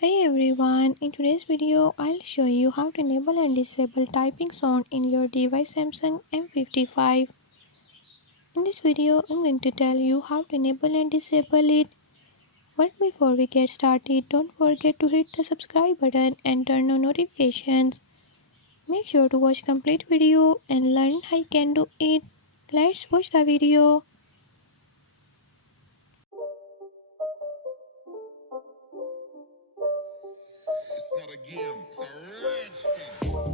Hey everyone, in today's video I'll show you how to enable and disable typing sound in your device Samsung M55. In this video I'm going to tell you how to enable and disable it. But before we get started, don't forget to hit the subscribe button and turn on notifications. Make sure to watch complete video and learn how you can do it. Let's watch the video. It's not a game, it's a rich thing.